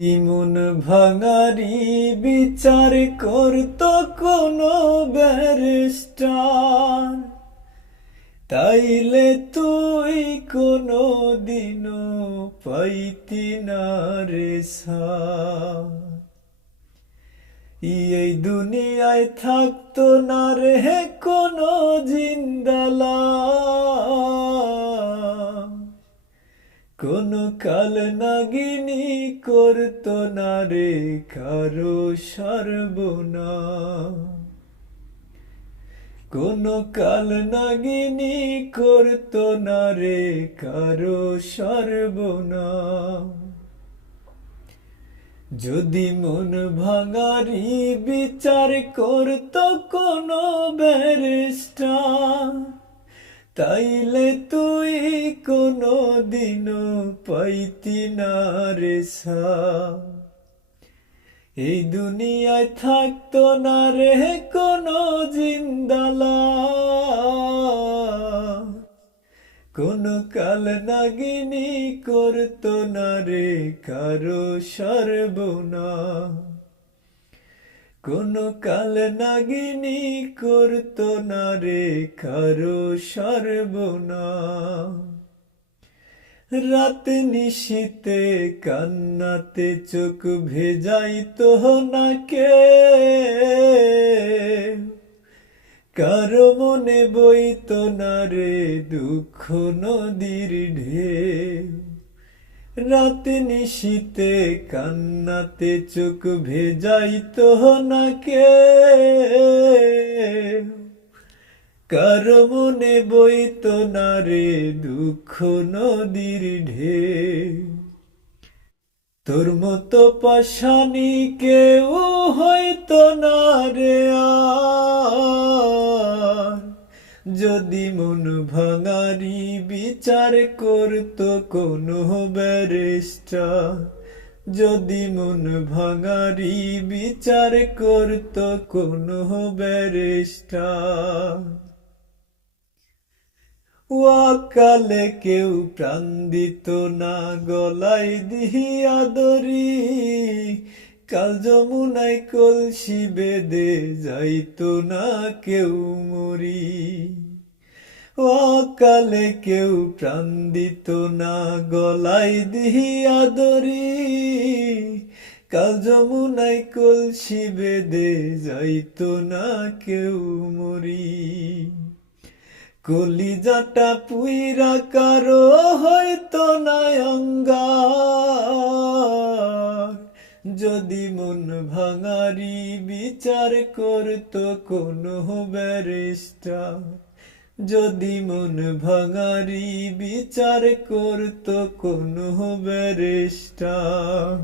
ইমন ভাঙারি বিচার করত কোনো ব্যারিস্টার, তাইলে তুই কোনো দিনও পাইতি না রে ছাড়। এই দুনিয়ায় থাকতো না রে কোনো জিন্দালাম, কোনো কাল নাগিনী করতো না রে কারো সর্বনাশ। কোনো কাল নাগিনী করতো না রে কারো সর্বনাশ। যদি মন ভাঙারি বিচার করতো কোনো ব্যারিস্টার, তাইলে তুই কোনো দিনও পাইতি না রে ছাড়। এই দুনিয়ায় থাকতো না রে কোনো জিন্দালাম, কোনো কাল নাগিনী করতো না রে কারো সর্বনাশ। কোনো কাল নাগিনী করতো না রে কারো সর্বনাশ। রাত নিশীতে কান্নাতে চোখ ভেজাইতো না কে, কারো মনে বইতো না রে দুঃখ নদীর ঢেউ। রাত নিশীতে কান্নাতে চোখ ভেজাইতো না কে, কারো মনে বইতো না রে দুঃখ নদীর ঢেউ। তোর মতো পাশানি কেউ হইতো না রে আর, যদি মন ভাঙারি বিচার করতো কোনো ব্যারিস্টার। যদি মন ভাঙারি বিচার করতো কোনো ব্যারিস্টার। ওয়াকালে কেউ প্রাণ দিত না গলায় দিহিয়া দড়ি, কাল যমুনায় কলসি বেঁধে যাইতো না কেউ মরি। ওয়াকালে কেউ প্রাণ দিত না গলায় দিহিয়া দড়ি, কাল যমুনায় কলসি বেঁধে যাইতো না কেউ মরি। কলিজাটা পুইরা কারো হইতো না অঙ্গার, যদি মন ভাঙারি বিচার করতো কোনো ব্যারিস্টার। যদি মন ভাঙারি বিচার করতো কোনো ব্যারিস্টার।